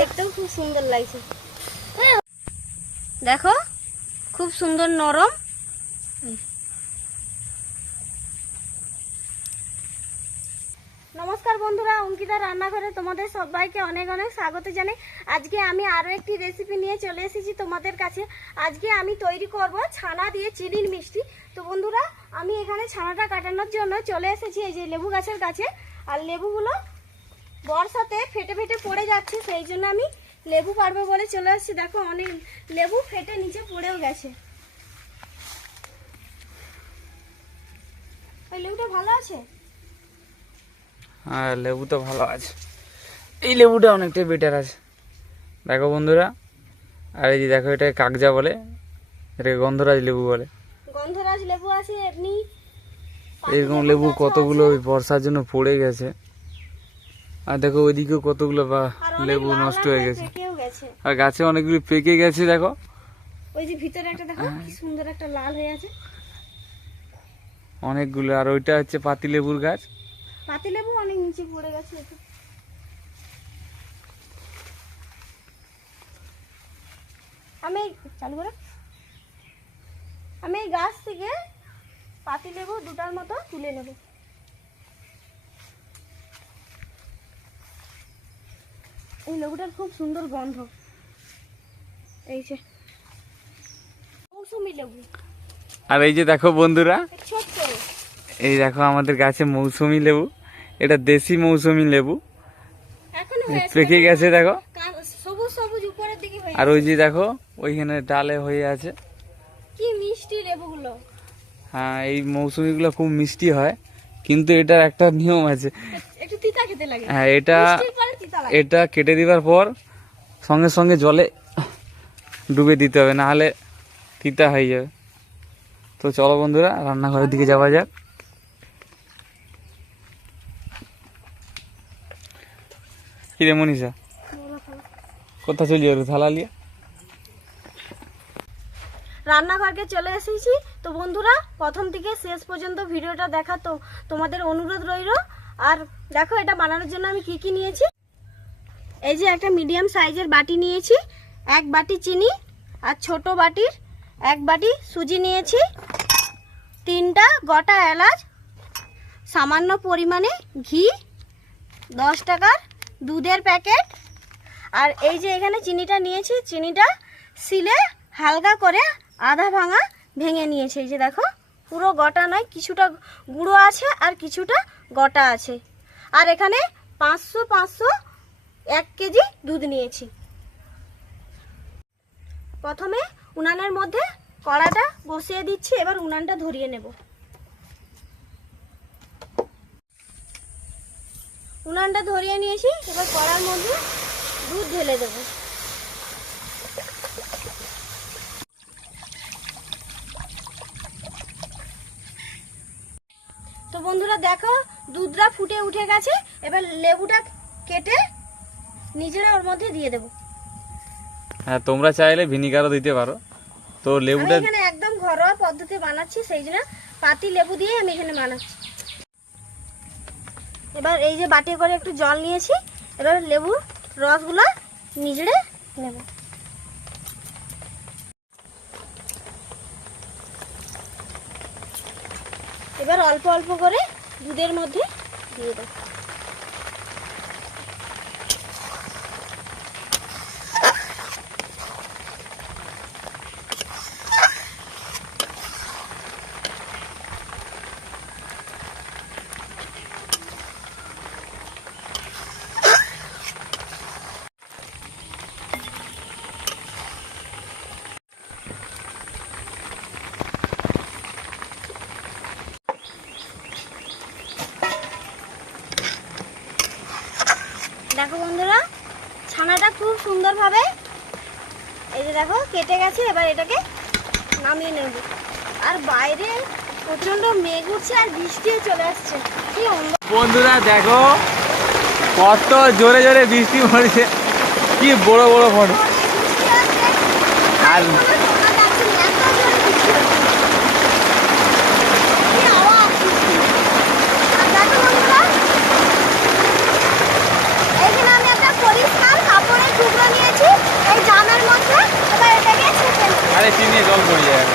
দেখতেও খুব সুন্দর লাগছে। দেখো খুব সুন্দর নরম। নমস্কার বন্ধুরা, অঙ্কিতা রান্নাঘরে তোমাদের সবাইকে অনেক অনেক স্বাগত জানাই। আজকে আমি আরো একটি রেসিপি নিয়ে চলে এসেছি তোমাদের কাছে। আজকে আমি তৈরি করব ছানা দিয়ে চিনির মিষ্টি। তো বন্ধুরা, আমি এখানে ছানাটা কাটানোর জন্য চলে এসেছি এই যে লেবু গাছের কাছে। আর লেবুগুলো বর্ষাতে ফেটে ফেটে পড়ে যাচ্ছে, সেই জন্য আমি লেবু পারবো বলে চলে এসেছি। দেখো অনেক লেবু ফেটে নিচে পড়েও গেছে। ওই লেবুটা ভালো আছে? হ্যাঁ, লেবু তো ভালো আছে। এই লেবুটা অনেকটাই বেটার আছে, দেখো বন্ধুরা। আর এই যে দেখো, এটা কাগজা বলে, এটাকে গন্ধরাজ লেবু বলে। গন্ধরাজ লেবু আছে, এমনি এরকম লেবু কতগুলো ওই বর্ষার জন্য পড়ে গেছে। আর দেখো ওইদিকেও কতগুলো লেবু নষ্ট হয়ে গেছে। আর গাছে অনেকগুলো পেকে গেছে, দেখো ওই যে ভিতরে একটা দেখো কি সুন্দর একটা লাল হয়ে আছে অনেকগুলো। আর ওইটা হচ্ছে পাতি লেবুর গাছ। পাতি লেবু অনেক নিচে পড়ে গেছে। আমি চালু করে আমি এই গাছ থেকে পাতি লেবু দুটার মতো তুলে নেব। এই লেবুটার খুব সুন্দর গন্ধ। এই যে মৌসুমী লেবু। আর এই যে দেখো বন্ধুরা, ছোট্ট এই দেখো আমাদের গাছে মৌসুমী লেবু। এটা দেশি মৌসুমী লেবু, এখনো পেকে গেছে দেখো। সবুজ সবুজ উপরের দিকে হয়ে আর ওই যে দেখো ওইখানে ডালে হয়ে আছে। কি মিষ্টি লেবুগুলো। হ্যাঁ, এই মৌসুমিগুলো খুব মিষ্টি হয়, কিন্তু এটার একটা নিয়ম আছে। একটু তিতা খেতে লাগে। হ্যাঁ, এটা মিষ্টির পরে তিতা লাগে। এটা কেটে দিবার পর সঙ্গে সঙ্গে জলে ডুবে দিতে হবে, না হলে তিতা হয়ে যাবে। তো চলো বন্ধুরা, রান্নাঘরের দিকে যাওয়া যাক। কিরে মনীষা, কোথা চলি ওর থালা লিয়ে? রান্নাঘরকে চলে এসেছি। তো বন্ধুরা, প্রথম থেকে শেষ পর্যন্ত ভিডিওটা দেখা তো তোমাদের অনুরোধ রইল। আর দেখো এটা বানানোর জন্য আমি কি কি নিয়েছি। এই যে একটা মিডিয়াম সাইজের বাটি নিয়েছি, এক বাটি চিনি। আর ছোট বাটির এক বাটি সুজি নিয়েছি, 3টা গোটা এলাচ, সামান্য পরিমাণে ঘি, 10 টাকার দুধের প্যাকেট। আর এই যে এখানে চিনিটা নিয়েছি, চিনিটা শিলে হালকা করে আধা ভাঙা ভেঙে নিয়েছে। এই যে দেখো, পুরো গোটা নয়, কিছুটা গুঁড়ো আছে আর কিছুটা গোটা আছে। আর এখানে 500 1 কেজি দুধ নিয়েছি। প্রথমে উনানের মধ্যে কড়াটা বসিয়ে দিচ্ছি, এবার উনানটা ধরিয়ে নেব। উনানটা ধরিয়ে নিয়েছি, এবার কড়ার মধ্যে দুধ ঢেলে দেবো। তো বন্ধুরা দেখো, দুধটা ফুটে উঠে গেছে। এবার লেবুটা কেটে নিজেরা ওর মধ্যে দিয়ে দেবো। হ্যাঁ, তোমরা চাইলে ভিনিগারও দিতে পারো। তো লেবুটা এখানে একদম ঘরোয়া পদ্ধতি বানাচ্ছি, সেই জন্য পাতি লেবু দিয়ে আমি এখানে বানাচ্ছি। এবার এই যে বাটি করে একটু জল নিয়েছি, এবার লেবুর রসগুলো নিজড়ে নেব। এবার অল্প অল্প করে দুধের মধ্যে দিয়ে দেব। দেখো বন্ধুরা, ছানাটা খুব সুন্দরভাবে এই যে দেখো কেটে গেছে। এবার এটাকে নামিয়ে নেব। আর বাইরে প্রচন্ড মেঘ উঠছে আর বৃষ্টিও চলে আসছে। কি বন্ধুরা দেখো, কত জোরে জোরে বৃষ্টি পড়ছে, কি বড় বড় ফটো। আর পরিষ্কার কাপড়ে আরে চিনি জল পড়ে যায়।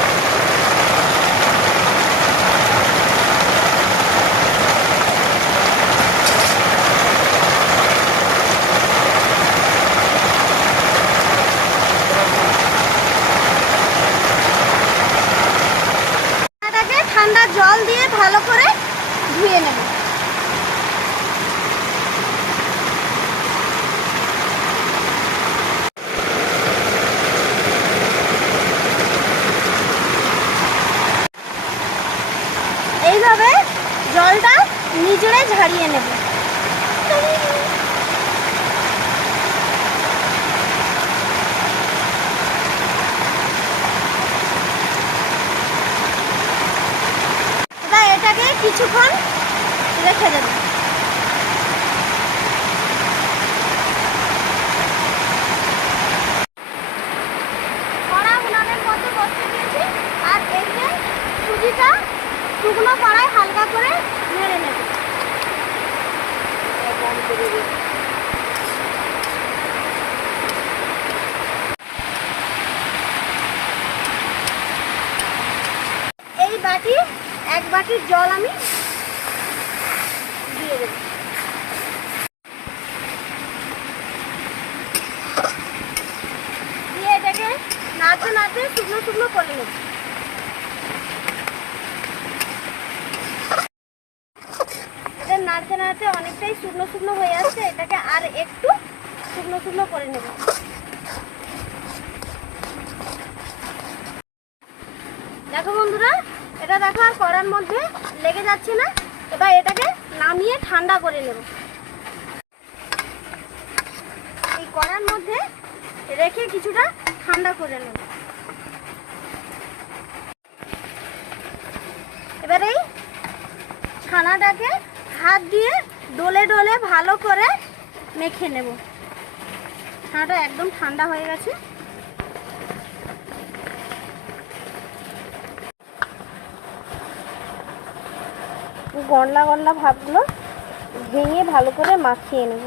এটাকে ঠান্ডা জল দিয়ে ভালো করে ধুয়ে নেব। এইভাবে জলটা নিজেরাই ঝাড়িয়ে নেব। এবার এটাকে কিছুক্ষণ রেখে দেব। কড়া উনানের মধ্যে বসিয়ে দিয়েছি, আর এই যে সুজিটা শুকনো কড়াই হালকা করে নেড়ে নেব। এই বাটি এক বাটির জল আমি দিয়ে দেব। দিয়ে এটাকে নাড়তে নাড়তে শুকনো শুকনো করে নেব। এটা নাড়তে নাড়তে অনেকটাই শুকনো শুকনো হয়ে আসছে, এটাকে আর একটু শুকনো শুকনো করে নেব। দেখো বন্ধুরা, এটা দেখো আর কড়ার মধ্যে লেগে যাচ্ছে না। এবার এটাকে নামিয়ে ঠান্ডা করে নেব। এই কড়ার মধ্যে রেখে কিছুটা ঠান্ডা করে নেব। এবার এই ছানাটাকে হাত দিয়ে ডলে ডলে ভালো করে মেখে নেব। ছানাটা একদম ঠান্ডা হয়ে গেছে। গন্ডা গন্ডা ভাবগুলো ভেঙে ভালো করে মাখিয়ে নেব।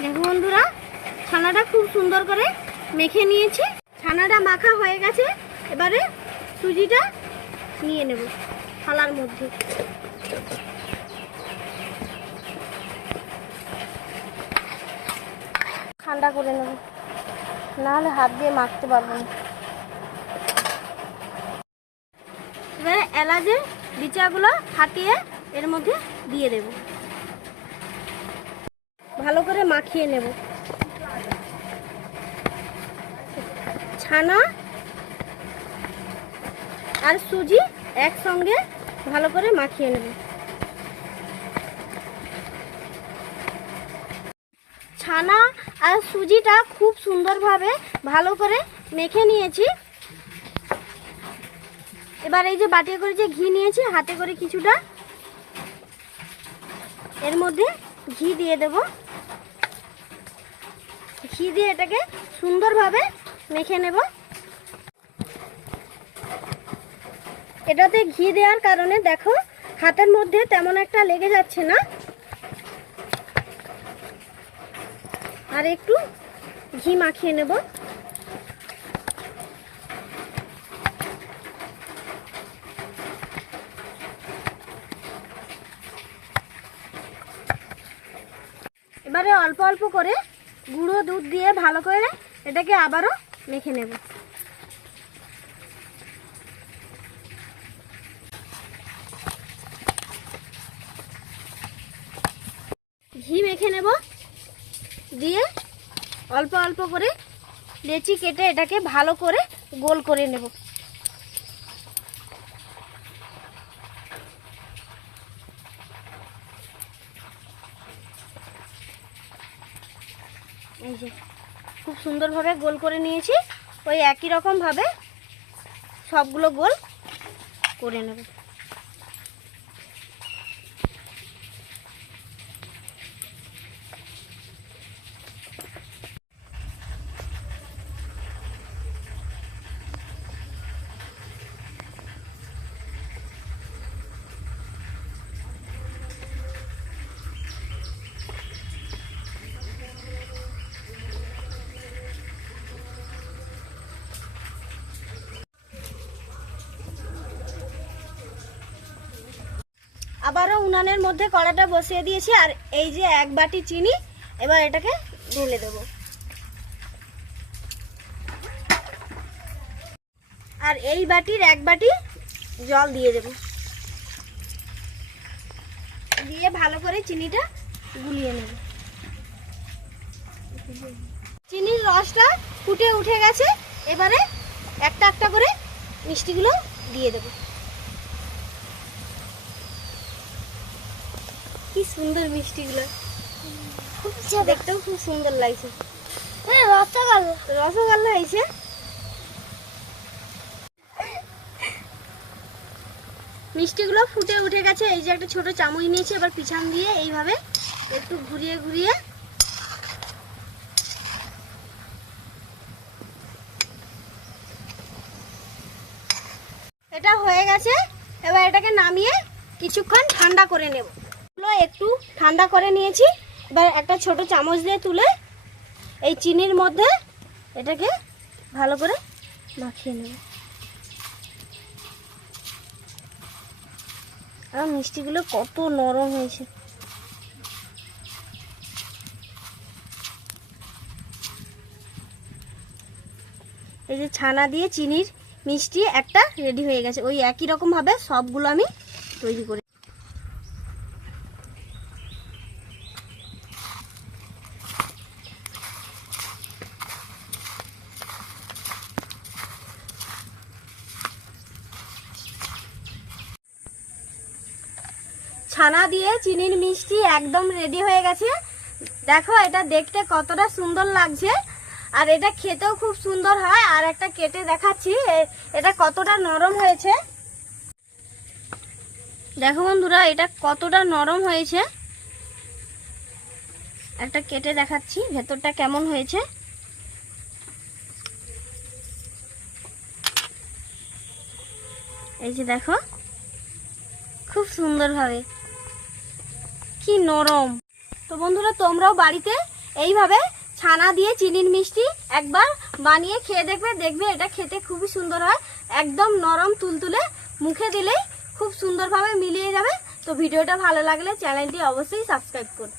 দেখো বন্ধুরা, ছানাটা খুব সুন্দর করে মেখে নিয়েছি। ছানাটা মাখা হয়ে গেছে। এবারে সুজিটা নিয়ে নেব থালার মধ্যে। ঠান্ডা করে নেব, নাহলে হাত দিয়ে মাখতে পারবো না। এবারে এলাচের বিচাগুলো ফাটিয়ে এর মধ্যে দিয়ে দেব। ভালো করে মাখিয়ে নেব। ছানা আর সুজি একসঙ্গে ভালো করে মাখিয়ে নেব। ছানা আর সুজিটা খুব সুন্দরভাবে ভালো করে মেখে নিয়েছি। এবার এই যে বাটিয়ে করে যে ঘি নিয়েছি, হাতে করে কিছুটা এর মধ্যে ঘি দিয়ে দেব। ঘি দিয়ে এটাকে সুন্দরভাবে মেখে নেব। এটাতে ঘি দেওয়ার কারণে দেখো হাতের মধ্যে তেমন একটা লেগে যাচ্ছে না। আর একটু ঘি মাখিয়ে নেব। এবারে অল্প অল্প করে গুঁড়ো দুধ দিয়ে ভালো করে এটাকে আবারও মেখে নেব। ঘি মেখে নেব, দিয়ে অল্প অল্প করে লেচি কেটে এটাকে ভালো করে গোল করে নেব। এই যে খুব সুন্দরভাবে গোল করে নিয়েছি। ওই একই রকম ভাবে সবগুলো গোল করে নেব। আবারও উনানের মধ্যে কড়াটা বসিয়ে দিয়েছি, আর এই যে 1 বাটি চিনি, এবার এটাকে ঢেলে দেব। আর এই বাটির 1 বাটি জল দিয়ে দেব, দিয়ে ভালো করে চিনিটা গুলিয়ে নেব। চিনির রসটা ফুটে উঠে গেছে, এবারে একটা একটা করে মিষ্টিগুলো দিয়ে দেব। কি সুন্দর মিষ্টিগুলো, দেখতেও খুব সুন্দর লাগছে। রসগোল্লা হয়েছে। মিষ্টিগুলো ফুটে উঠে গেছে। এই যে একটা ছোট চামচ নিয়েছি, এবার পিছন দিয়ে এইভাবে একটু ঘুরিয়ে ঘুরিয়ে এটা হয়ে গেছে। এবার এটাকে নামিয়ে কিছুক্ষণ ঠান্ডা করে নেব। একটু ঠান্ডা করে নিয়েছি, এবার একটা ছোট চামচ দিয়ে তুলে এই চিনির মধ্যে এটাকে ভালো করে মাখিয়ে নেব। আর মিষ্টিগুলো কত নরম হয়েছে। এই যে ছানা দিয়ে চিনির মিষ্টি একটা রেডি হয়ে গেছে। ওই একই রকম ভাবে সবগুলো আমি তৈরি করি। ছানা দিয়ে চিনির মিষ্টি একদম রেডি হয়ে গেছে। দেখো এটা দেখতে কতটা সুন্দর লাগছে, আর এটা খেতেও খুব সুন্দর হয়। আর একটা কেটে দেখাচ্ছি এটা কতটা নরম হয়েছে। দেখো বন্ধুরা এটা কতটা নরম হয়েছে। একটা কেটে দেখাচ্ছি ভেতরটা কেমন হয়েছে। এই যে দেখো খুব সুন্দর ভাবে, কি নরম। তো বন্ধুরা তোমরাও বাড়িতে এইভাবে ছানা দিয়ে চিনির মিষ্টি একবার বানিয়ে খেয়ে দেখবে এটা খেতে খুবই সুন্দর হয়। একদম নরম তুলতুলে, মুখে দিলেই খুব সুন্দরভাবে মিলিয়ে যাবে। তো ভিডিওটা ভালো লাগলে চ্যানেলটি অবশ্যই সাবস্ক্রাইব করুন।